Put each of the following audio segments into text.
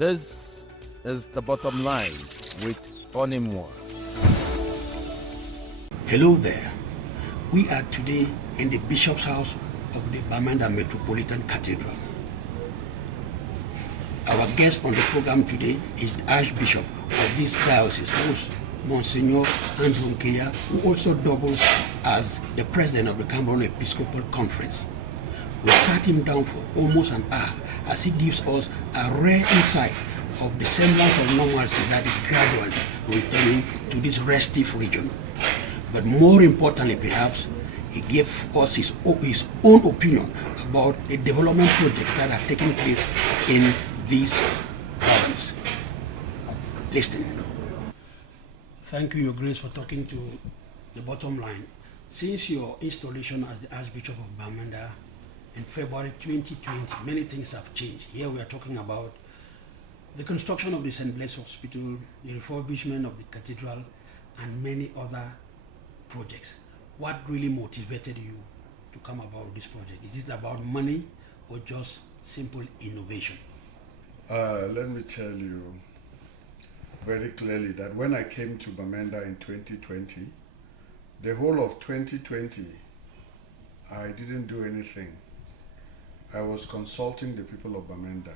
This is The Bottom Line with Boney Mua. Hello there. We are today in the Bishop's House of the Bamenda Metropolitan Cathedral. Our guest on the program today is the Archbishop of this diocese, who is Monsignor Andrew Nkea, who also doubles as the President of the Cameroon Episcopal Conference. We sat him down for almost an hour as he gives us a rare insight of the semblance of normalcy that is gradually returning to this restive region. But more importantly, perhaps, he gave us his own opinion about the development projects that are taking place in this province. Listen. Thank you, Your Grace, for talking to The Bottom Line. Since your installation as the Archbishop of Bamenda in February 2020, many things have changed. Here we are talking about the construction of the St. Blaise Hospital, the refurbishment of the cathedral, and many other projects. What really motivated you to come about this project? Is it about money or just simple innovation? Let me tell you very clearly that when I came to Bamenda in 2020, the whole of 2020, I didn't do anything. I was consulting the people of Bamenda.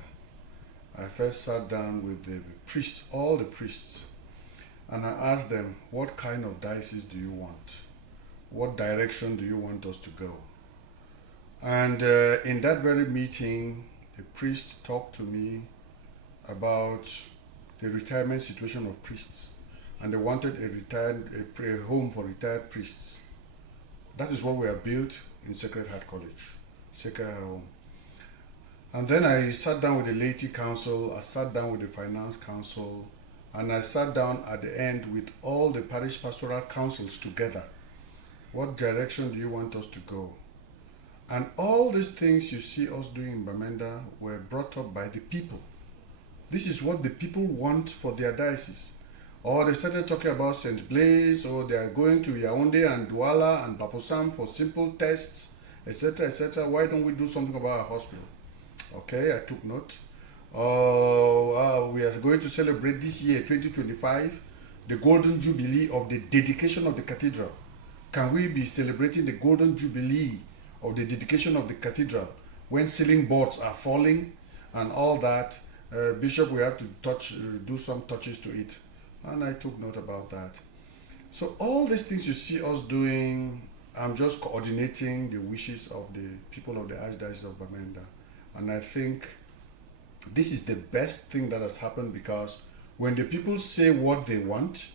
I first sat down with the priests, all the priests, and I asked them, what kind of diocese do you want? What direction do you want us to go? And in that very meeting, the priest talked to me about the retirement situation of priests, and they wanted a home for retired priests. That is what we have built in Sacred Heart College, Sacred Heart Home. And then I sat down with the laity council, I sat down with the finance council, and I sat down at the end with all the parish pastoral councils together. What direction do you want us to go? And all these things you see us doing in Bamenda were brought up by the people. This is what the people want for their diocese. Or they started talking about St. Blaise, or they are going to Yaoundé and Douala and Bafoussam for simple tests, etc., etc. Why don't we do something about our hospital? Okay, I took note. We are going to celebrate this year, 2025, the Golden Jubilee of the dedication of the cathedral. Can we be celebrating the Golden Jubilee of the dedication of the cathedral when ceiling boards are falling and all that? Bishop, we have to do some touches to it. And I took note about that. So all these things you see us doing, I'm just coordinating the wishes of the people of the Archdiocese of Bamenda. And I think this is the best thing that has happened, because when the people say what they want,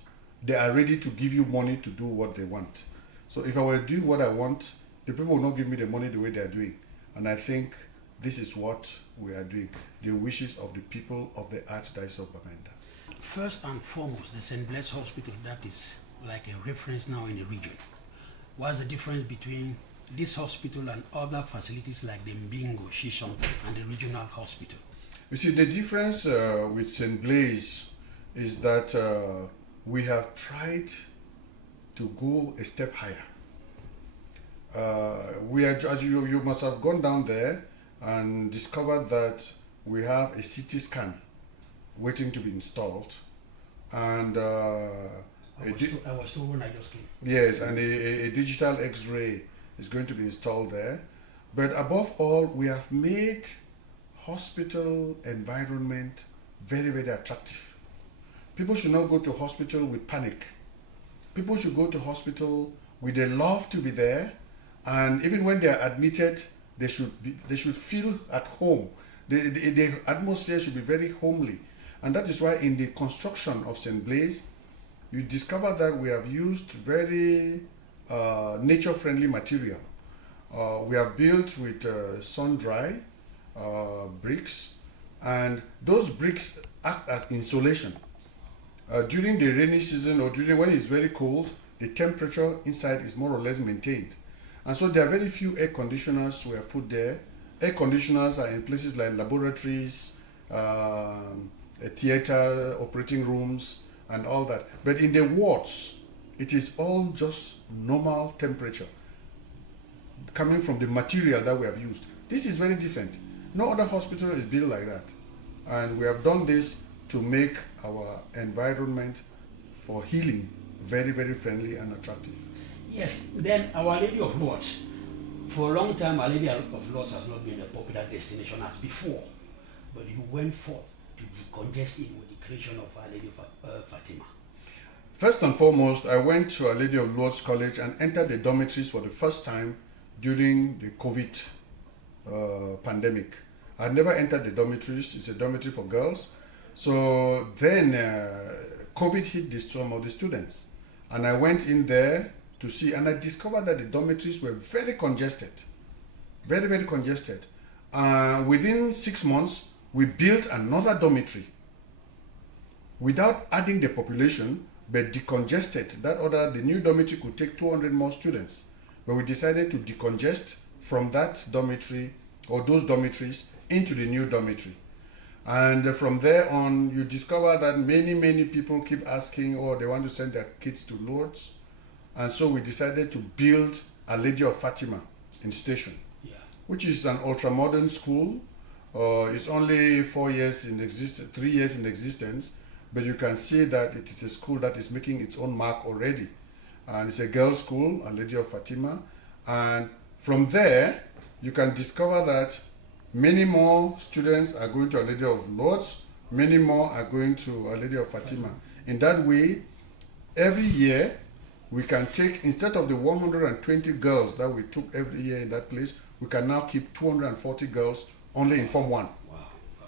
they are ready to give you money to do what they want. So if I were doing what I want, the people will not give me the money the way they are doing. And I think this is what we are doing, the wishes of the people of the Archdiocese of Bamenda. First and foremost, the St. Blaise Hospital, that is like a reference now in the region. What's the difference between this hospital and other facilities like the Mbingo, Shishon, and the regional hospital? You see, the difference with St. Blaise is that we have tried to go a step higher. We are, as you must have gone down there and discovered that we have a CT scan waiting to be installed, and I was told when I just came. Yes, and a digital X-ray is going to be installed there. But above all, we have made hospital environment very, very attractive. People should not go to hospital with panic. People should go to hospital with a love to be there, and even when they are admitted, they should feel at home. The atmosphere should be very homely. And that is why in the construction of St. Blaise, you discover that we have used very nature-friendly material. We are built with sun-dry bricks, and those bricks act as insulation. During the rainy season or during when it's very cold, the temperature inside is more or less maintained. And so there are very few air conditioners we have put there. Air conditioners are in places like laboratories, theater, operating rooms, and all that. But in the wards, it is all just normal temperature coming from the material that we have used. This is very different. No other hospital is built like that. And we have done this to make our environment for healing very, very friendly and attractive. Yes, then Our Lady of Lourdes. For a long time, Our Lady of Lourdes has not been a popular destination as before, but you went forth to decongest it with the creation of Our Lady of Fatima. First and foremost, I went to Our Lady of Lourdes College and entered the dormitories for the first time during the COVID pandemic. I'd never entered the dormitories. It's a dormitory for girls. So then COVID hit some of the students. And I went in there to see, and I discovered that the dormitories were very congested. Very, very congested. Within 6 months, we built another dormitory without adding the population, but decongested. The new dormitory could take 200 more students. But we decided to decongest from that dormitory or those dormitories into the new dormitory. And from there on, you discover that many, many people keep asking, they want to send their kids to Lourdes. And so we decided to build Our Lady of Fatima in Station, which is an ultra-modern school. It's only 3 years in existence, but you can see that it is a school that is making its own mark already. And it's a girls' school, Our Lady of Fatima. And from there, you can discover that many more students are going to Our Lady of Lourdes, many more are going to Our Lady of Fatima. In that way, every year, we can take, instead of the 120 girls that we took every year in that place, we can now keep 240 girls only in Form 1. Wow.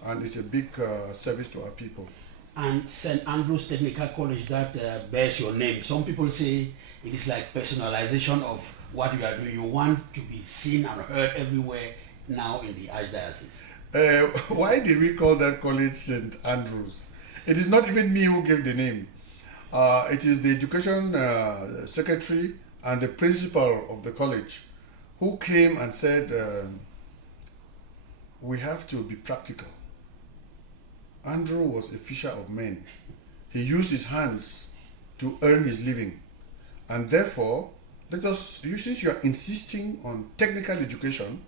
And it's a big service to our people. And St. Andrew's Technical College that bears your name. Some people say it is like personalization of what you are doing. You want to be seen and heard everywhere now in the Archdiocese. Why did we call that college St. Andrew's? It is not even me who gave the name. It is the education secretary and the principal of the college who came and said, we have to be practical. Andrew was a fisher of men. He used his hands to earn his living. And therefore, since you are insisting on technical education,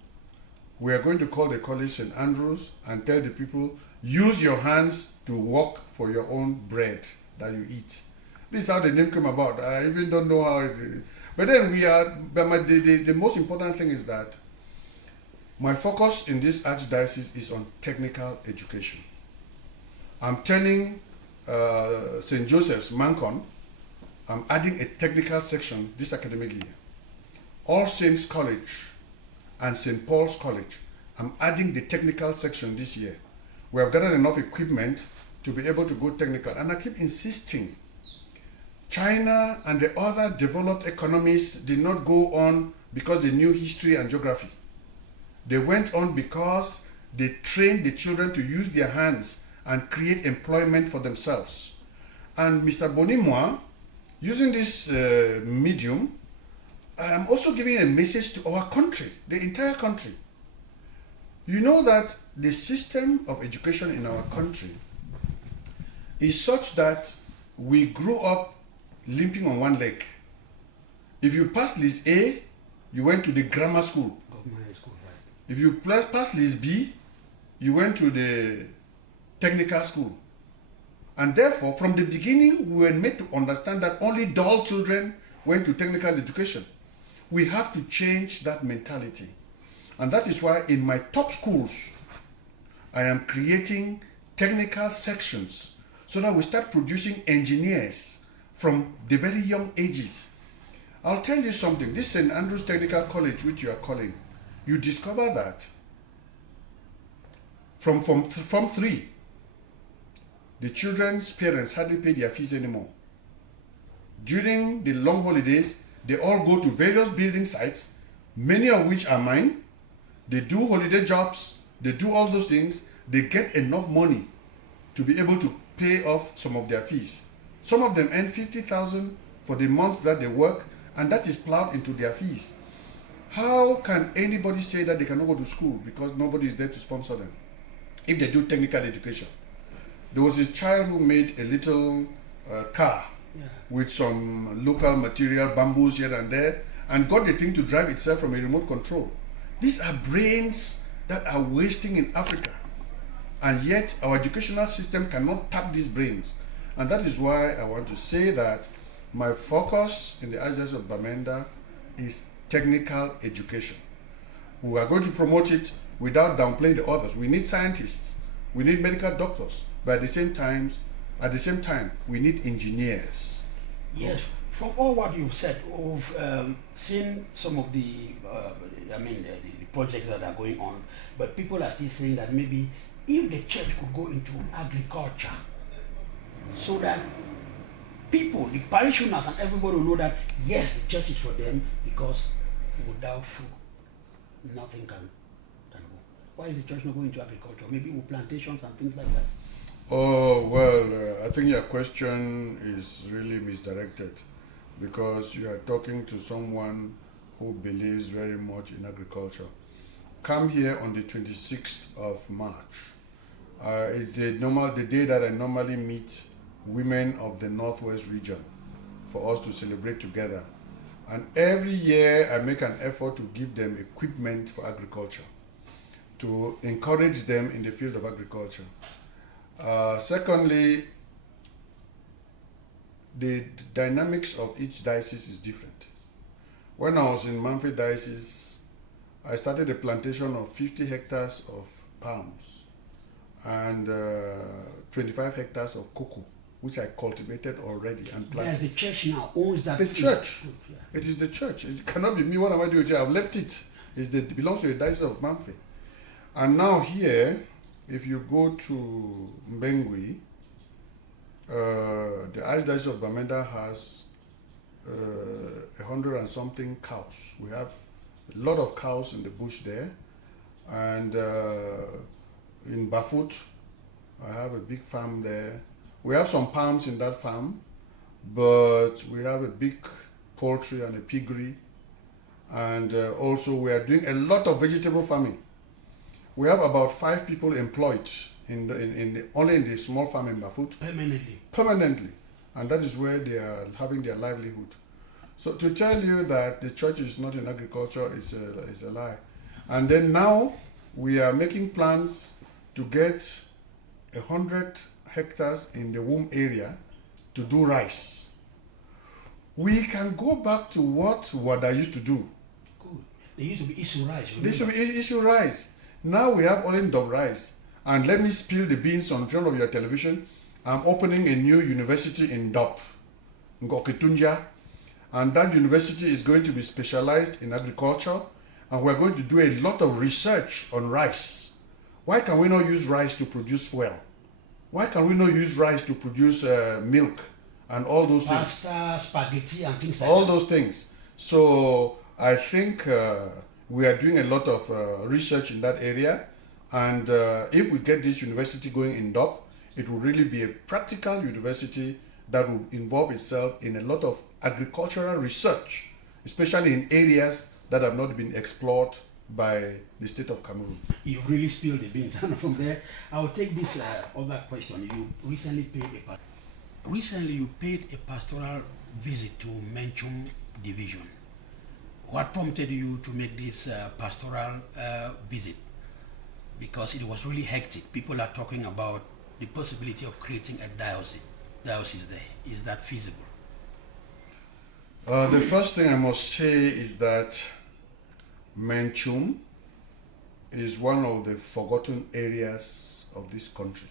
we are going to call the college St. Andrew's and tell the people, use your hands to work for your own bread that you eat. This is how the name came about. I even don't know how it is. But then the most important thing is that my focus in this archdiocese is on technical education. I'm turning St. Joseph's, Mancon, I'm adding a technical section this academic year. All Saints College and St. Paul's College, I'm adding the technical section this year. We have gathered enough equipment to be able to go technical. And I keep insisting, China and the other developed economies did not go on because they knew history and geography. They went on because they trained the children to use their hands and create employment for themselves. And Mr. Boney Mua, using this medium, I'm also giving a message to our country, the entire country. You know that the system of education in our country is such that we grew up limping on one leg. If you passed list A, you went to the grammar school. Government school, right. If you passed list B, you went to the technical school. And therefore, from the beginning, we were made to understand that only dull children went to technical education. We have to change that mentality. And that is why in my top schools, I am creating technical sections so that we start producing engineers from the very young ages. I'll tell you something, this St. Andrew's Technical College, which you are calling, you discover that from Form 3, the children's parents hardly pay their fees anymore. During the long holidays, they all go to various building sites, many of which are mine. They do holiday jobs, they do all those things, they get enough money to be able to pay off some of their fees. Some of them earn 50,000 for the month that they work, and that is plowed into their fees. How can anybody say that they cannot go to school because nobody is there to sponsor them if they do technical education? There was this child who made a little car with some local material, bamboos here and there, and got the thing to drive itself from a remote control. These are brains that are wasting in Africa. And yet our educational system cannot tap these brains. And that is why I want to say that my focus in the Archdiocese of Bamenda is technical education. We are going to promote it without downplaying the others. We need scientists, we need medical doctors, but at the same time, we need engineers. Yes, from all what you've said, we've seen some of the projects that are going on, but people are still saying that maybe if the church could go into agriculture, so that people, the parishioners and everybody will know that yes, the church is for them, because without food, nothing can go. Why is the church not going into agriculture? Maybe with plantations and things like that? Oh, well, I think your question is really misdirected, because you are talking to someone who believes very much in agriculture. Come here on the 26th of March. It's the day that I normally meet women of the Northwest region for us to celebrate together. And every year I make an effort to give them equipment for agriculture, to encourage them in the field of agriculture. Secondly, the dynamics of each diocese is different. When I was in Manfred Diocese, I started a plantation of 50 hectares of palms and 25 hectares of cocoa, which I cultivated already and planted. Yeah, the church now owns that. The field. church. Yeah. It is the church. It cannot be me. What am I doing with it? I've left it. It belongs to the Diocese of Manfred. And now here, if you go to Mbengui, the Archdiocese of Bamenda has 100 and something cows. We have a lot of cows in the bush there. And in Bafut, I have a big farm there. We have some palms in that farm, but we have a big poultry and a piggery. And also we are doing a lot of vegetable farming. We have about 5 people employed only in the small farm in Bafut. Permanently. And that is where they are having their livelihood. So to tell you that the church is not in agriculture is a lie. And then now we are making plans to get 100 hectares in the womb area to do rice. We can go back to what Wada used to do. Good. They used to be issue rice. They used to be issue rice. Now we have only dub rice. And let me spill the beans on front of your television. I'm opening a new university in Dop, Ngokitunja. And that university is going to be specialized in agriculture. And we're going to do a lot of research on rice. Why can we not use rice to produce fuel? Why can we not use rice to produce milk and all those things? Pasta, spaghetti and things like all that. Those things. So I think we are doing a lot of research in that area. And if we get this university going in DOP, it will really be a practical university that will involve itself in a lot of agricultural research, especially in areas that have not been explored by the state of Cameroon. You've really spilled the beans. And from there, I will take this other question. You recently paid a pastoral visit to Menchum Division. What prompted you to make this pastoral visit? Because it was really hectic. People are talking about the possibility of creating a diocese there. Is that feasible? The first thing I must say is that Menchum is one of the forgotten areas of this country.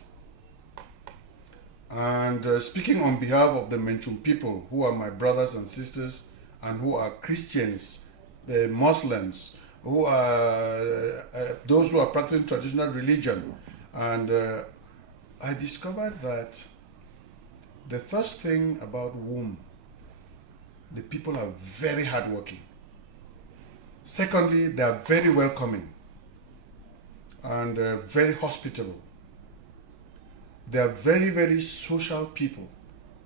And speaking on behalf of the Menchum people, who are my brothers and sisters and who are Christians, the Muslims, who are those who are practicing traditional religion, and I discovered that the first thing about womb, the people are very hardworking. Secondly, they are very welcoming and very hospitable. They are very, very social people.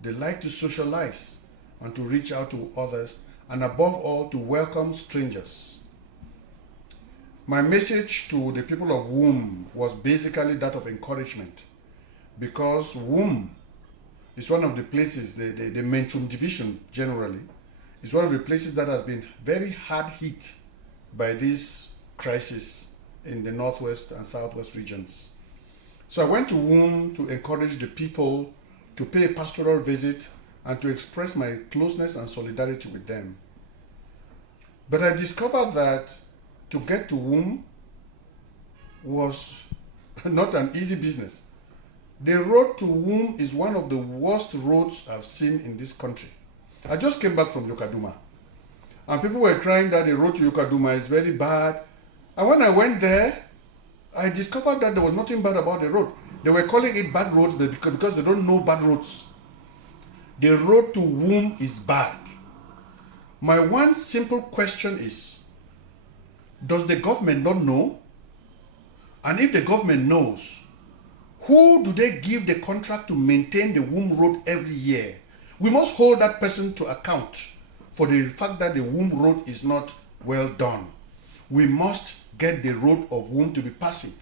They like to socialize and to reach out to others, and above all, to welcome strangers. My message to the people of Womb was basically that of encouragement, because Womb is one of the places, the Menchum division generally, is one of the places that has been very hard hit by this crisis in the northwest and southwest regions. So I went to Womb to encourage the people to pay a pastoral visit and to express my closeness and solidarity with them. But I discovered that to get to Womb was not an easy business. The road to Womb is one of the worst roads I've seen in this country. I just came back from Yokaduma, and people were crying that the road to Yokaduma is very bad. And when I went there, I discovered that there was nothing bad about the road. They were calling it bad roads because they don't know bad roads. The road to Womb is bad. My one simple question is, does the government not know? And if the government knows, who do they give the contract to maintain the Womb Road every year? We must hold that person to account for the fact that the Womb Road is not well done. We must get the road of Womb to be passing.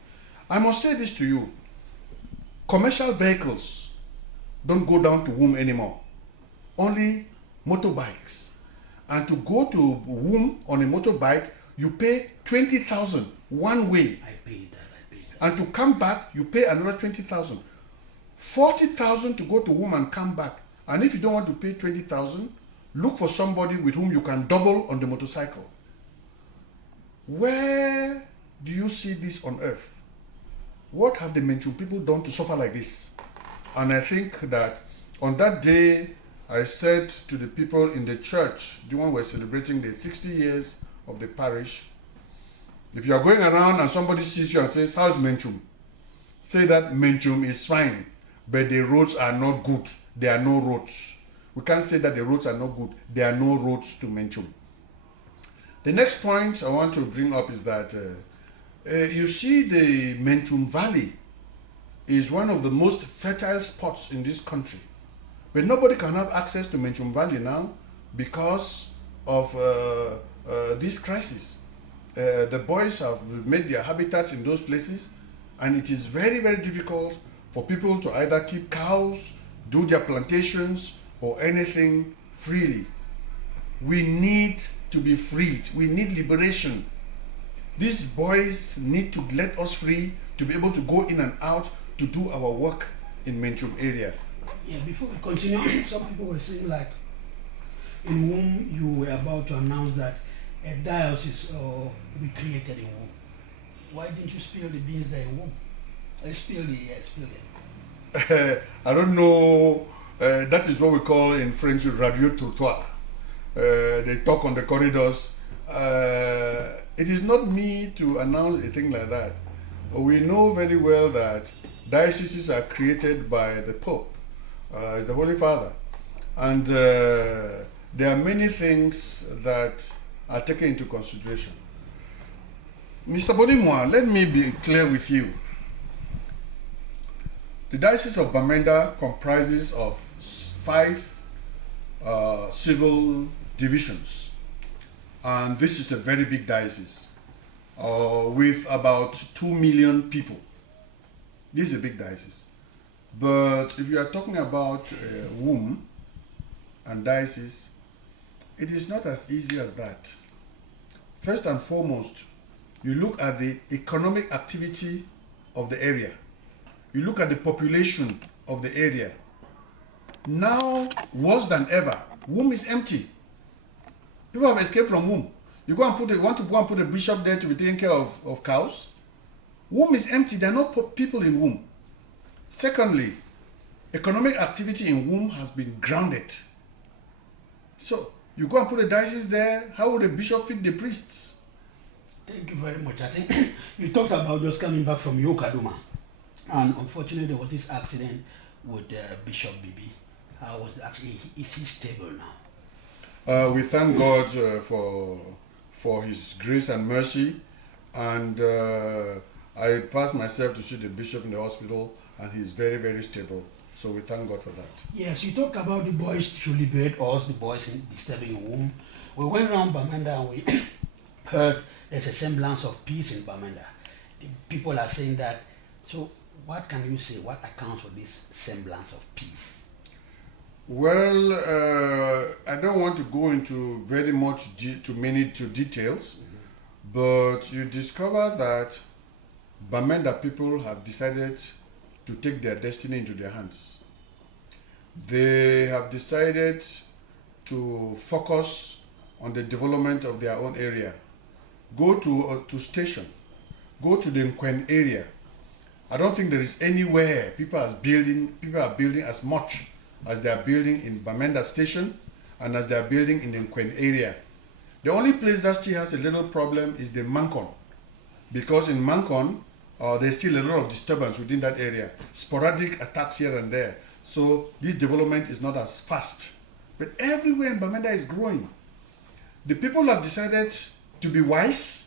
I must say this to you. Commercial vehicles don't go down to Womb anymore. Only motorbikes. And to go to Womb on a motorbike, you pay 20,000 one way. I paid that. And to come back, you pay another 20,000. 40,000 to go to Womb and come back. And if you don't want to pay 20,000, look for somebody with whom you can double on the motorcycle. Where do you see this on earth? What have the Menchum people done to suffer like this? And I think that on that day, I said to the people in the church, when we were celebrating the 60 years of the parish, if you are going around and somebody sees you and says, how's Menchum? Say that Menchum is fine, but the roads are not good. There are no roads. We can't say that the roads are not good. There are no roads to Menchum. The next point I want to bring up is that you see the Menchum Valley is one of the most fertile spots in this country. But nobody can have access to Menchum Valley now because of this crisis. The boys have made their habitats in those places, and it is very, very difficult for people to either keep cows, do their plantations, or anything freely. We need to be freed. We need liberation. These boys need to let us free to be able to go in and out to do our work in Menchum area. Yeah, before we continue, some people were saying like, in whom you were about to announce that a diocese will be created in whom. Why didn't you spill the beans there in whom? Spill it. I don't know. That is what we call in French radio trottoir. They talk on the corridors. It is not me to announce a thing like that. We know very well that dioceses are created by the Pope, the Holy Father. And there are many things that are taken into consideration. Mr. Boney Mua, let me be clear with you. The Diocese of Bamenda comprises of 5 civil divisions, and this is a very big diocese with about 2 million people. This is a big diocese. But if you are talking about womb and diocese, it is not as easy as that. First and foremost, you look at the economic activity of the area. You look at the population of the area. Now, worse than ever, womb is empty. People have escaped from womb. You want to go and put a bishop there to be taking care of cows? Womb is empty. There are no people in womb. Secondly, economic activity in womb has been grounded. So, you go and put a diocese there, how would a bishop feed the priests? Thank you very much. I think you talked about just coming back from Yokaduma. And unfortunately, there was this accident with Bishop Bibi. How was it actually? Is he stable now? We thank God for His grace and mercy. And I passed myself to see the bishop in the hospital, and he's very, very stable. So we thank God for that. Yes, you talked about the boys should liberate us, the boys disturbing womb. We went around Bamenda and we heard there's a semblance of peace in Bamenda. The people are saying that. So what can you say? What accounts for this semblance of peace? Well, I don't want to go into very much details, but you discover that Bamenda people have decided to take their destiny into their hands. They have decided to focus on the development of their own area. Go to station, go to the Nkwen area. I don't think there is anywhere people are building as much as they are building in Bamenda station and as they are building in the Nkwen area. The only place that still has a little problem is the Mankon, because in Mankon there's still a lot of disturbance within that area, sporadic attacks here and there. So this development is not as fast. But everywhere in Bamenda is growing. The people have decided to be wise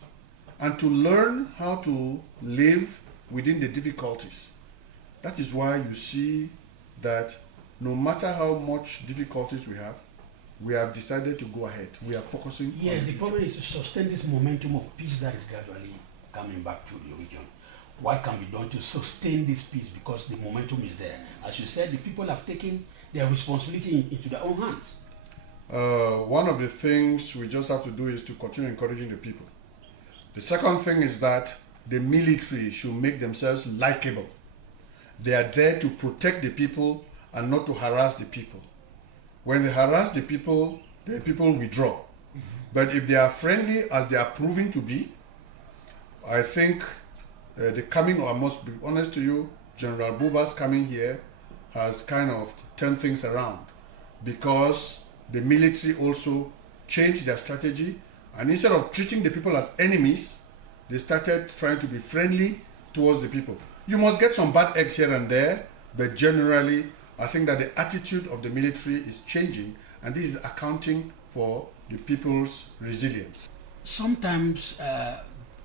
and to learn how to live within the difficulties. That is why you see that no matter how much difficulties we have decided to go ahead. We are focusing on the problem is to sustain this momentum of peace that is gradually coming back to the region. What can be done to sustain this peace, because the momentum is there? As you said, the people have taken their responsibility into their own hands. One of the things we just have to do is to continue encouraging the people. The second thing is that the military should make themselves likable. They are there to protect the people and not to harass the people. When they harass the people withdraw. Mm-hmm. But if they are friendly, as they are proving to be, I think the coming, or I must be honest to you, General Buba's coming here has kind of turned things around, because the military also changed their strategy, and instead of treating the people as enemies, they started trying to be friendly towards the people. You must get some bad eggs here and there, but generally, I think that the attitude of the military is changing, and this is accounting for the people's resilience. Sometimes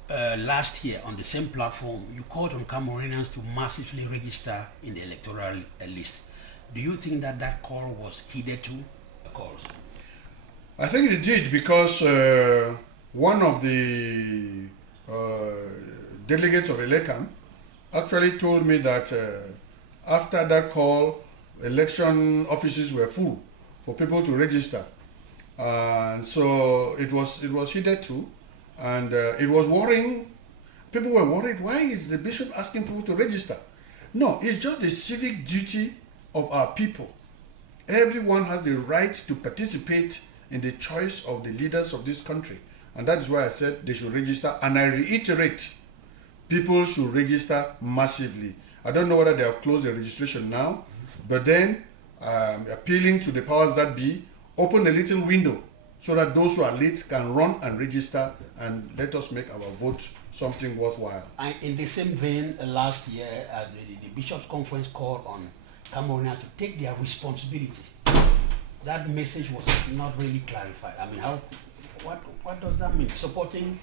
last year on the same platform, you called on Cameroonians to massively register in the electoral list. Do you think that that call was heeded to? I think it did, because one of the delegates of Elekam actually told me that after that call, election offices were full for people to register, and so it was heeded to, and it was worrying. People were worried. Why is the bishop asking people to register? No, it's just the civic duty of our people. Everyone has the right to participate in the choice of the leaders of this country, and that is why I said they should register. And I reiterate, people should register massively. I don't know whether they have closed the registration now, but then appealing to the powers that be, open a little window so that those who are late can run and register, and let us make our vote something worthwhile. And in the same vein, last year, the Bishops' Conference called on Cameroonians to take their responsibility. That message was not really clarified. I mean, what does that mean? Supporting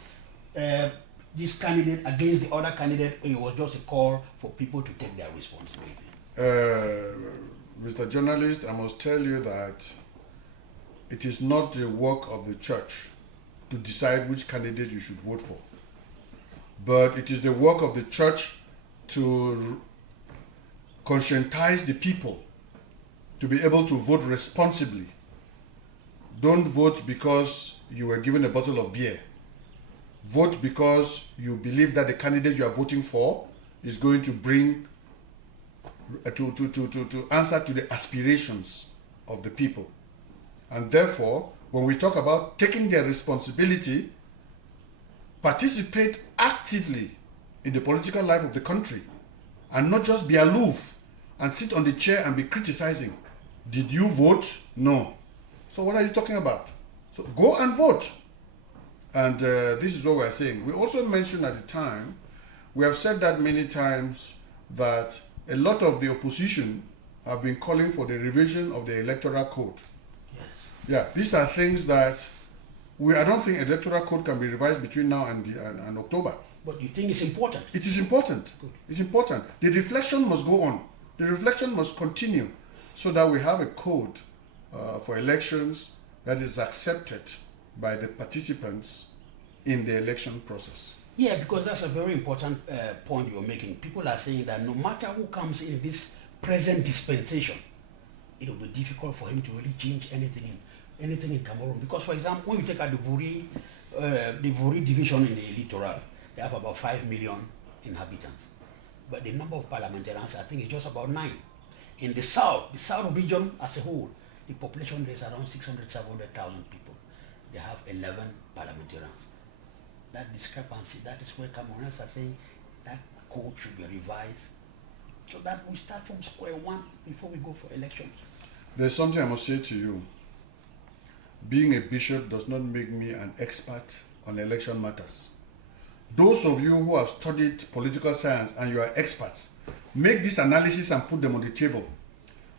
this candidate against the other candidate, or it was just a call for people to take their responsibility? Mr. Journalist, I must tell you that it is not the work of the church to decide which candidate you should vote for. But it is the work of the church to conscientize the people to be able to vote responsibly. Don't vote because you were given a bottle of beer. Vote because you believe that the candidate you are voting for is going to bring to answer to the aspirations of the people. And therefore, when we talk about taking their responsibility, participate actively in the political life of the country, and not just be aloof and sit on the chair and be criticizing. Did you vote? No. So what are you talking about? So go and vote. And this is what we're saying. We also mentioned at the time, we have said that many times, that a lot of the opposition have been calling for the revision of the electoral code. Yes. Yeah, these are things that I don't think electoral code can be revised between now and October. But you think it's important? It is important. Good. It's important. The reflection must go on. The reflection must continue, so that we have a code for elections that is accepted by the participants in the election process. Yeah, because that's a very important point you're making. People are saying that no matter who comes in this present dispensation, it will be difficult for him to really change anything in Cameroon. Because, for example, when you take out the Vuri division in the electoral, they have about 5 million inhabitants. but the number of parliamentarians, I think, is just about 9. In the south region as a whole, the population is around 600, 700,000 people. They have 11 parliamentarians. That discrepancy, that is where Cameroonians are saying that code should be revised so that we start from square one before we go for elections. There's something I must say to you. Being a bishop does not make me an expert on election matters. Those of you who have studied political science and you are experts, make this analysis and put them on the table.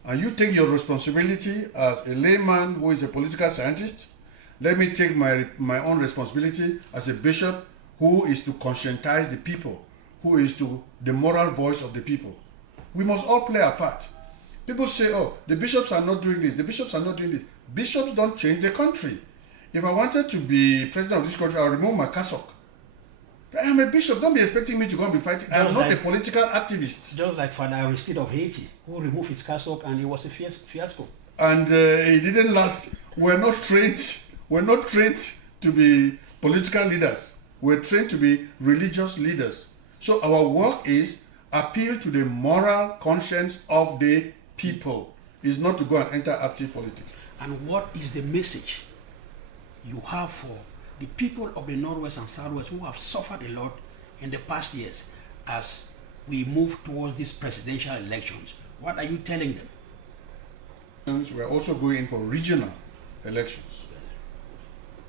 And you take your responsibility as a layman who is a political scientist. Let me take my own responsibility as a bishop who is to conscientize the people, who is to the moral voice of the people. We must all play a part. People say, oh, the bishops are not doing this, the bishops are not doing this. Bishops don't change the country. If I wanted to be president of this country, I'll remove my cassock. I am a bishop, don't be expecting me to go and be fighting. I'm not a political activist. Just like Father Aristide of Haiti, who removed his cassock and it was a fiasco. And it didn't last. We're not trained to be political leaders. We're trained to be religious leaders. So our work is appeal to the moral conscience of the people. Is not to go and enter active politics. And what is the message you have for the people of the Northwest and Southwest who have suffered a lot in the past years as we move towards these presidential elections? What are you telling them? We're also going in for regional elections.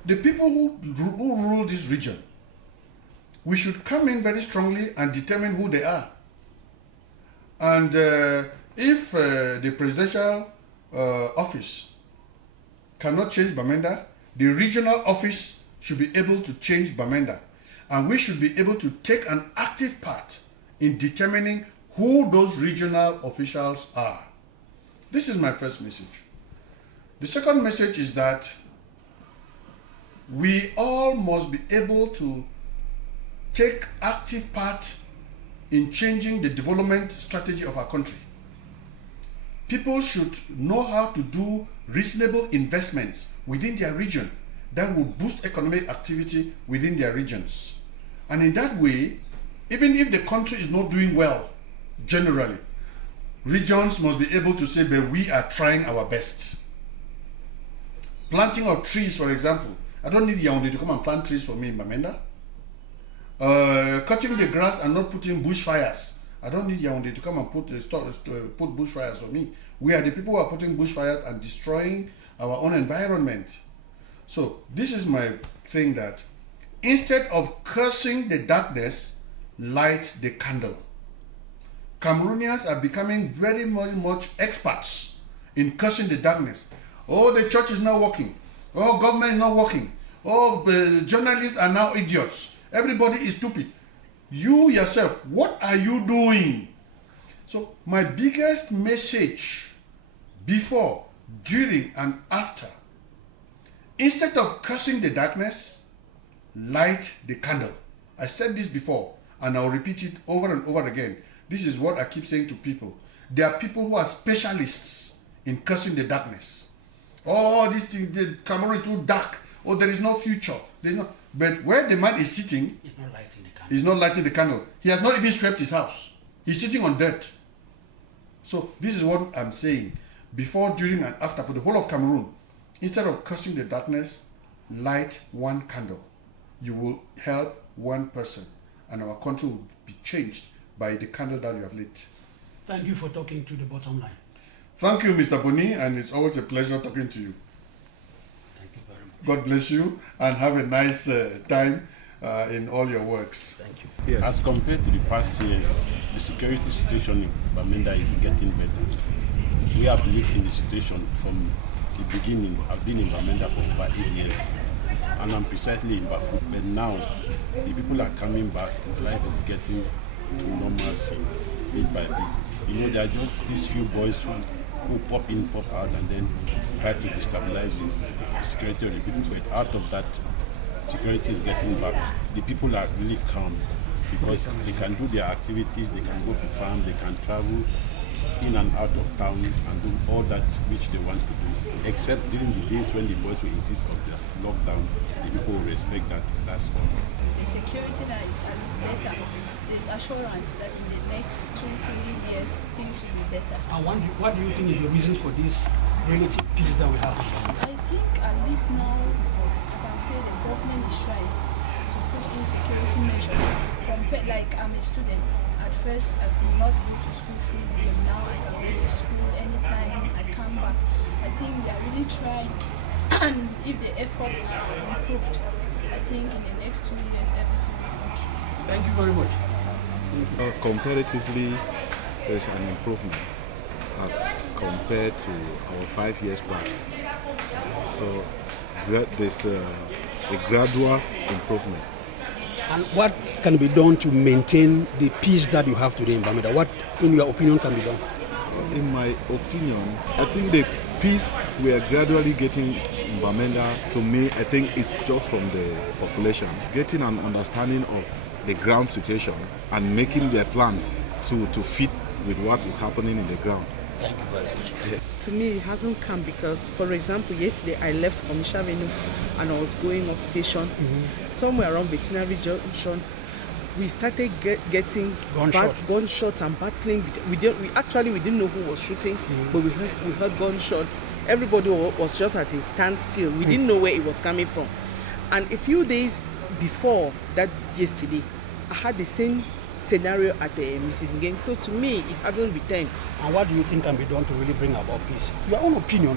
The people who rule this region, we should come in very strongly and determine who they are. And if the presidential office cannot change Bamenda, the regional office should be able to change Bamenda. And we should be able to take an active part in determining who those regional officials are. This is my first message. The second message is that we all must be able to take active part in changing the development strategy of our country. People should know how to do reasonable investments within their region that will boost economic activity within their regions. And in that way, even if the country is not doing well, generally, regions must be able to say, but we are trying our best. Planting of trees, for example. I don't need Yaoundé to come and plant trees for me in Bamenda. Cutting the grass and not putting bushfires. I don't need Yaoundé to come and put bushfires for me. We are the people who are putting bushfires and destroying our own environment. So this is my thing, that instead of cursing the darkness, light the candle. Cameroonians are becoming very much experts in cursing the darkness. Oh, the church is not working. Oh, government is not working. Oh, the journalists are now idiots. Everybody is stupid. You yourself, what are you doing? So my biggest message before, during, and after, instead of cursing the darkness, light the candle. I said this before, and I'll repeat it over and over again. This is what I keep saying to people. There are people who are specialists in cursing the darkness. Oh, this thing, the Cameroon is too dark. Oh, there is no future. There's no. But where the man is sitting, He's not lighting the candle. he's not lighting the candle. He has not even swept his house. He's sitting on dirt. So this is what I'm saying. Before, during, and after, for the whole of Cameroon, instead of cursing the darkness, light one candle. You will help one person, and our country will be changed by the candle that you have lit. Thank you for talking to the bottom line. Thank you, Mr. Boney, and it's always a pleasure talking to you. Thank you very much. God bless you, and have a nice time in all your works. Thank you. Yes. As compared to the past years, the security situation in Bamenda is getting better. We have lived in the situation from the beginning. I've been in Bamenda for about 8 years, and I'm precisely in Bafu. But now, the people are coming back. Life is getting to normalcy, bit by bit. You know, there are just these few boys who pop in, pop out, and then try to destabilize the security of the people. But out of that, security is getting back. The people are really calm because they can do their activities, they can go to farm, they can travel. in and out of town and do all that which they want to do, except during the days when the boys will insist on the lockdown. The people will respect that. That's all. The security now is at least better. There's assurance that in the next 2-3 years things will be better. And what do you think is the reason for this relative peace that we have? I think at least now I can say the government is trying to put in security measures. Like I'm a student. At first I could not go to school freely, but now I can go to school anytime I come back. I think they are really trying, and if the efforts are improved, I think in the next 2 years everything will be okay. Thank you very much. Comparatively, there is an improvement as compared to our 5 years back. So there's a gradual improvement. And what can be done to maintain the peace that you have today in Bamenda? What, in your opinion, can be done? In my opinion, I think the peace we are gradually getting in Bamenda, to me, I think it's just from the population. Getting an understanding of the ground situation and making their plans to fit with what is happening in the ground. Thank you very much. To me, it hasn't come because, for example, yesterday I left Commercial Avenue and I was going up station. Somewhere around Veterinary Junction, we started getting gunshots and battling. We didn't know who was shooting, but we heard gunshots. Everybody was just at a standstill. We didn't know where it was coming from. And a few days before that, yesterday, I had the same scenario at Mrs. Nkea. So to me, it hasn't returned. And what do you think can be done to really bring about peace? Your own opinion.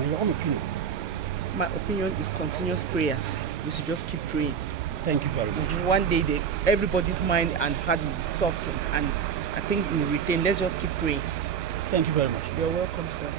My opinion is continuous prayers. We should just keep praying. Thank you very much. One day, everybody's mind and heart will be softened, and I think we will retain. Let's just keep praying. Thank you very much. You're welcome, sir.